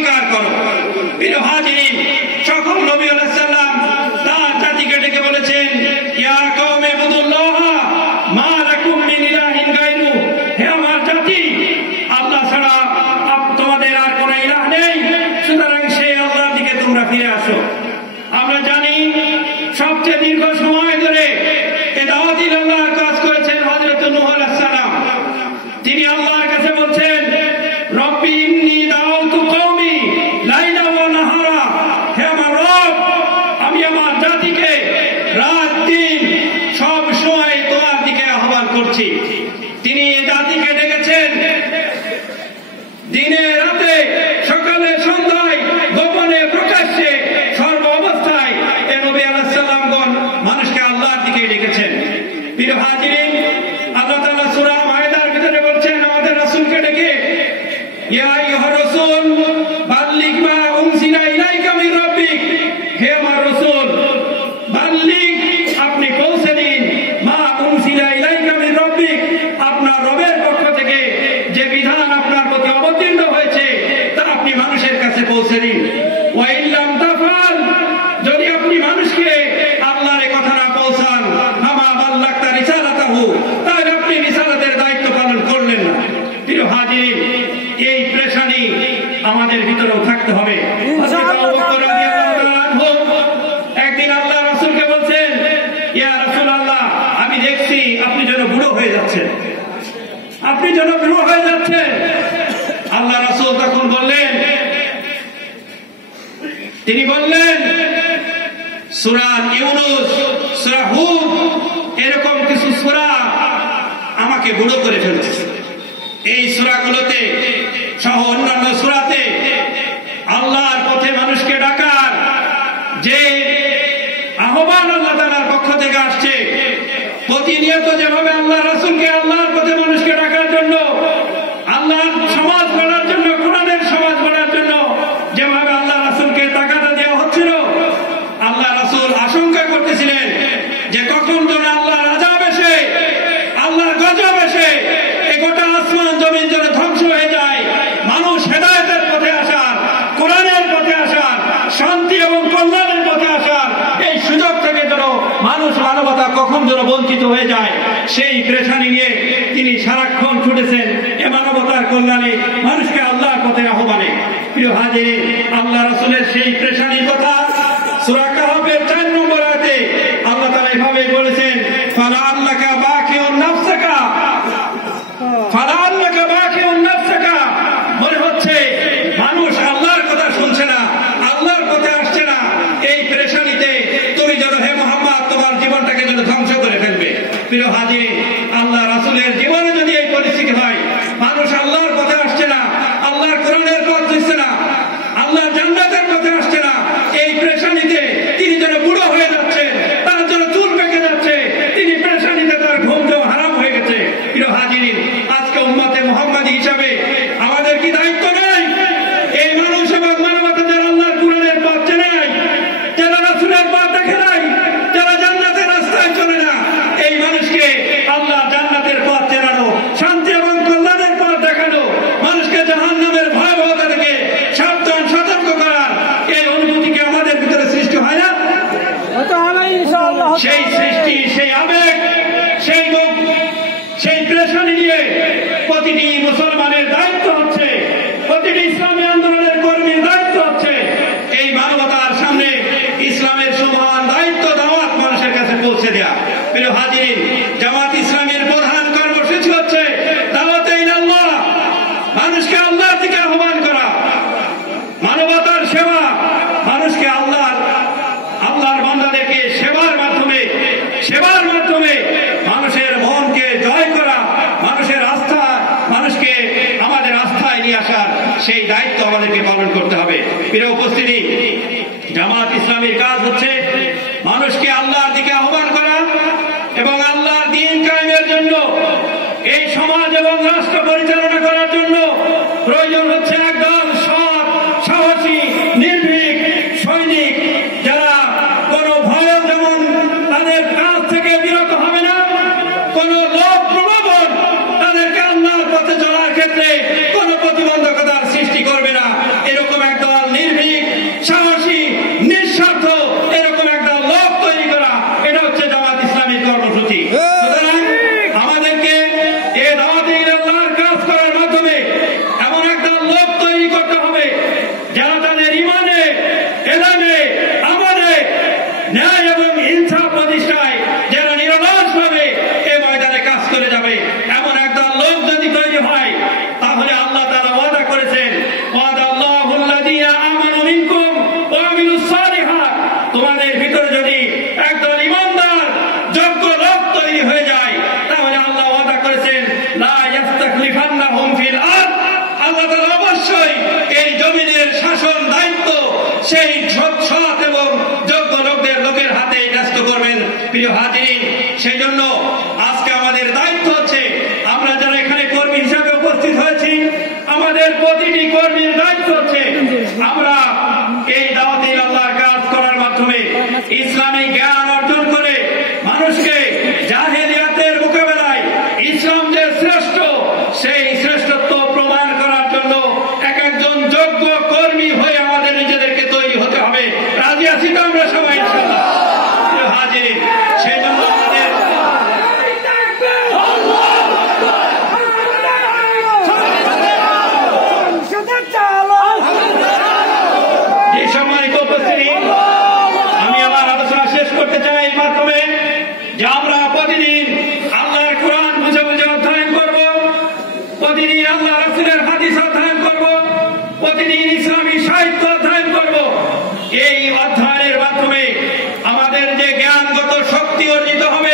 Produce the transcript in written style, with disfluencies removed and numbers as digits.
স্বীকার করো। প্রিয় হাজিরিন, সকল নবী আলাইহিস সালাম তার জাতিকে ডেকে বলেছেন, ইয়া কওমি ইবুদুল্লাহ মা লাকুম মিন ইলাহিন গায়রু, হে আমার জাতি, আল্লাহ ছাড়া তোমাদের আর কোনো ইলাহ নেই, সুতরাং সেই আল্লাহর দিকে তোমরা ফিরে আসো। আমরা জানি সবচেয়ে দীর্ঘ সময় ধরে এই দাওয়াতি আল্লাহর কাজ করেছেন হযরত নূহ আলাইহিস সালাম। তিনি আল্লাহর কাছে বলছেন, রব্বি ইন্নী দাওয়াতু কওমি লাইলা ওয়া নাহারা, হে আমার রব, আমি আমার জাতিকে রাত দিন সব সময় তোমার দিকে আহ্বান করছি। তিনি এই জাতিকে ডেকেছেন দিনে রাতে, সকালে সন্ধ্যায়, গোপনে প্রকাশ্যে, সর্ব অবস্থায় এ নবী আলাইহিস সালামগণ মানুষকে আল্লাহর দিকে ডেকেছেন। প্রিয় হাজিরিন, আল্লাহ তাআলা সূরা মায়েদার ভিতরে বলছেন আমাদের রাসূলকে ডেকে, ইয়া আইয়ুহার রাসূল বাল্লিগ মা উনজিলা ইলাইকা মির রাব্বিক, হে আমার রাসূল, বাল্লিগ, আপনি পৌঁছে দিন, মা উনজিলা ইলাইকা মির রাব্বিক, আপনার রবের পক্ষ থেকে যে বিধান আপনার প্রতি অবতীর্ণ হয়েছে তা আপনি মানুষের কাছে পৌঁছে দিন। ওয়া ইল্লাম তাফআল, যদি আপনি মানুষকে আল্লাহর কথা না পৌঁছান, ফামা বাল্লাগতা রিসালাতাহু, তাহলে আপনি রিসালাতের দায়িত্ব পালন করলেন না। প্রিয় হাজিরিন, এই পেরেশানি আমাদের ভিতরেও থাকতে হবে। একদিন আল্লাহ রাসূলকে বলছেন, ইয়া রাসূলুল্লাহ, আমি দেখছি আপনি যেন বুড়ো হয়ে যাচ্ছেন, আপনি যেন বুড়ো হয়ে যাচ্ছেন। আল্লাহ রাসূল তখন বললেন, তিনি বললেন, সূরা ইউনূস, সূরা হুদ, এরকম কিছু সূরা আমাকে বুড়ো করে ফেলছে। এই সূরাগুলোতে সহ অন্যান্য সূরাতে আল্লাহর পথে মানুষকে ডাকার যে আহ্বান আল্লাহ তাআলার পক্ষ থেকে আসছে, প্রতিনিয়ত যেভাবে আল্লাহ রাসূলকে আল্লাহর পথে মানুষকে ডাকার জন্য, আল্লাহর সমাজ গড়ার জন্য, কোরআনের সমাজ গড়ার জন্য যেভাবে আল্লাহ রাসূলকে তাগাদা দেওয়া হচ্ছিল, আল্লাহ রাসূল আশঙ্কা করতেছিলেন যে কখন যেন আল্লাহর আযাব এসে, আল্লাহর গজব এসে এই গোটা আসমান জমিন যেন ধ্বংস হয়ে যায়, মানুষ হেদায়েতের পথে আসার, কোরআনের পথে আসার, শান্তি এবং কল্যাণের পথে আসার এই সুযোগ থেকে যেন মানুষ, মানবতা কখন যেন বঞ্চিত হয়ে যায়, সেই পেরেশানি নিয়ে তিনি সারাক্ষণ ছুটেছেন এ মানবতার কল্যাণে, মানুষকে আল্লাহর পথে আহ্বানে। প্রিয় হাজিরিন, আল্লাহ রাসূলের সেই পেরেশানির কথা সূরা কাহফের ৪ নম্বর আয়াতে আল্লাহ তাআলা এভাবে বলেছেন, ফালাআল্লাকা বাকিউন নাফসাকা, ফালাআল্লাকা বাকিউন নাফসাকা, মনে হচ্ছে মানুষ আল্লাহর কথা শুনছে না, আল্লাহর পথে আসছে না, এই পেরেশানিতে তুমি যেন হে মুহাম্মদ তোমার জীবনটাকে যেন ধ্বংস করে ফেলবে। প্রিয় হাজিরিন, আল্লাহ রাসূলের জীবনে যদি এই পরিস্থিতি হয়, মানুষ আল্লাহর পথে আসছে না, আল্লাহর কোরআনের পথ দিচ্ছে না, আল্লাহর জান্নাতের পথে আসছে না, এই পেরেশানিতে তিনি যেন বুড়ো হয়ে যাচ্ছে, তার যেন চুল পেকে যাচ্ছে, তিনি পেরেশানিতে তার ঘুম যাওয়া হারাম হয়ে গেছে। প্রিয় হাজিরিন, আজকে উম্মতে মুহাম্মাদী হিসাবে আমাদের কি দায়িত্ব নেই? এই মানুষ এবং মানবতা যারা আল্লাহর কোরআনের পথ চেনে নাই, যারা রাসূলের পথ দেখে নাই, যারা জান্নাতের রাস্তায় চলে না, এই মানুষকে আল্লাহ জান্নাতের পথ চেনানো, শান্তি এবং কল্যাণের পথ দেখানো, মানুষকে জাহান্নামের ভয়াবহতা থেকে সাবধান সতর্ক করার এই অনুভূতি কি আমাদের ভিতরে সৃষ্টি হয় না? সেই সৃষ্টি, সেই আবেগ, সেই পেরেশানি নিয়ে প্রতিটি মুসলমানের দায়িত্ব হচ্ছে, প্রতিটি ইসলামী আন্দোলনের কর্মীর দায়িত্ব হচ্ছে এই মানবতার সামনে ইসলামের সমান দায়িত্ব দাওয়াত মানুষের কাছে পৌঁছে দেয়া। প্রিয় হাজিরিন, জামাত ইসলামের প্রধান কর্মসূচি হচ্ছে দাওয়াতে ইলাল্লাহ, মানুষকে আল্লাহর দিকে আহ্বান করা, মানবতার সেবা, মানুষকে আল্লাহর বান্দাদেরকে সেবার মাধ্যমে মানুষের মনকে জয় করা, মানুষের আস্থা, মানুষকে আমাদের আস্থায় নিয়ে আসার সেই দায়িত্ব আমাদেরকে পালন করতে হবে। প্রিয় উপস্থিতি, জামাত ইসলামীর কাজ হচ্ছে মানুষকে আল্লাহর দিকে আহ্বান করা এবং আল্লাহর দ্বীন কায়েমের জন্য, এই সমাজ এবং রাষ্ট্র পরিচালনা করার জন্য প্রয়োজন হচ্ছে একদল সৎ, সাহসী, নির্ভীক সৈনিক, যারা কোনো ভয় যেমন তাদের কাজ থেকে বিরত হবে না, কোন লোক প্রলোভন তাদেরকে আল্লাহর পথে চলার ক্ষেত্রে কোনো প্রতিবন্ধকতার সৃষ্টি করবে না, এরকম এক প্রিয় হাজিরিন, সেই জন্য আজকে আমাদের দায়িত্ব হচ্ছে, আমরা যারা এখানে কর্মী হিসাবে উপস্থিত হয়েছি, আমাদের প্রতিটি কর্মীর দায়িত্ব হচ্ছে আমরা এই দাওয়াতে আল্লাহর কাজ করার মাধ্যমে ইসলামী জ্ঞান অর্জন করে মানুষকে জাহেলিয়াতের মোকাবেলায় ইসলাম যে শ্রেষ্ঠ সেই শ্রেষ্ঠত্ব প্রমাণ করার জন্য এক একজন যোগ্য কর্মী হয়ে আমাদের নিজেদেরকে তৈরি হতে হবে। রাজি আছি তো আমরা সবাই ইনশাআল্লাহ? হাজির, সেই জন্য আমাদের যে সম্মানিত উপস্থিতি, আমি আমার আলোচনা শেষ করতে চাই এই মাধ্যমে যে আমরা প্রতিদিন আল্লাহর কোরআন বুঝে বুঝে অধ্যয়ন করব, প্রতিদিন আল্লাহ